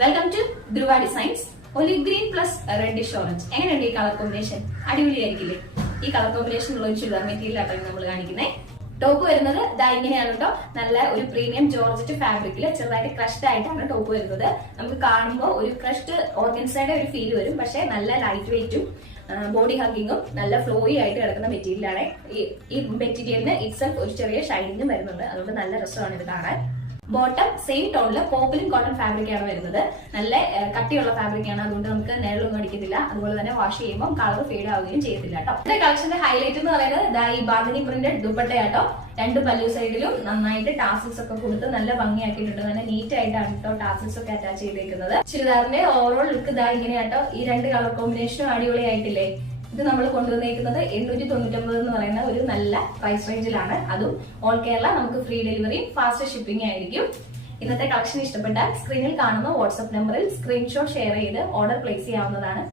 Welcome to Dhruva designs. Olive green plus reddish orange. എങ്ങനെയുണ്ട് ഈ colour combination? അടിപൊളിയായിരിക്കില്ലേ? ഈ colour combination ഉള്ള ഒരു ചുരിദാർ മെറ്റീരിയൽ ആയിട്ടാണ് നമ്മൾ കാണിക്കുന്നത്. ടോപ്പ് വരുന്നത് ഇതാ ഇങ്ങനെയാണ് കേട്ടോ. നല്ല ഒരു പ്രീമിയം ജോർജറ്റ് ഫാബ്രിക്കിൽ ചെറുതായിട്ട് ക്രഷ്ഡ് ആയിട്ടാണ് ടോപ്പ് വരുന്നത്. നമുക്ക് കാണുമ്പോൾ ഒരു ക്രഷ്ഡ് ഓർഗൻസയുടെ ഒരു ഫീൽ വരും. പക്ഷെ നല്ല ലൈറ്റ് വെയിറ്റും ബോഡി ഹഗ്ഗിങ്ങും നല്ല ഫ്ലോയി ആയിട്ട് കിടക്കുന്ന മെറ്റീരിയലാണ്. ഈ മെറ്റീരിയലിന് ഇറ്റ്സെൽഫ് ഒരു ചെറിയ ഷൈനിങ്ങും വരുന്നുണ്ട്. അതുകൊണ്ട് നല്ല രസമാണ് ഇത് കാണാൻ. ബോട്ടം സെയിം ടോണില് പോപ്പിലിൻ കോട്ടൺ ഫാബ്രിക് ആണ് വരുന്നത്. നല്ല കട്ടിയുള്ള ഫാബ്രിക് ആണ്. അതുകൊണ്ട് നമുക്ക് നിഴലൊന്നും അടിക്കത്തില്ല. അതുപോലെ തന്നെ വാഷ് ചെയ്യുമ്പോൾ കളർ ഫെയ്ഡ് ആവുകയും ചെയ്യത്തില്ല കേട്ടോ. ഇതിന്റെ കളക്ഷന്റെ ഹൈലൈറ്റ് എന്ന് പറയുന്നത് ഈ ബാന്തിനി പ്രിന്റഡ് ദുപ്പട്ടയാട്ടോ. രണ്ട് പല്ലു സൈഡിലും നന്നായിട്ട് ടാസിൽസ് ഒക്കെ കൊടുത്ത് നല്ല ഭംഗിയാക്കിയിട്ടുണ്ട്. നല്ല നീറ്റ് ആയിട്ടാണ് കേട്ടോ ടാസിൽസ് ഒക്കെ അറ്റാച്ച് ചെയ്തേക്കുന്നത്. ചുരിദാറിന്റെ ഓവറോൾ ലുക്ക് ഇങ്ങനെയാട്ടോ. ഈ രണ്ട് കളർ കോമ്പിനേഷനും അടിപൊളിയായിട്ടില്ലേ? ഇത് നമ്മൾ കൊണ്ടുവന്നേക്കുന്നത് 899 എന്ന് പറയുന്ന ഒരു നല്ല പ്രൈസ് റേഞ്ചിലാണ്. അതും ഓൾ കേരള നമുക്ക് ഫ്രീ ഡെലിവറി ഫാസ്റ്റ് ഷിപ്പിംഗ് ആയിരിക്കും. ഇന്നത്തെ കളക്ഷൻ ഇഷ്ടപ്പെട്ടാൽ സ്ക്രീനിൽ കാണുന്ന വാട്സ്ആപ്പ് നമ്പറിൽ സ്ക്രീൻഷോട്ട് ഷെയർ ചെയ്ത് ഓർഡർ പ്ലേസ് ചെയ്യാവുന്നതാണ്.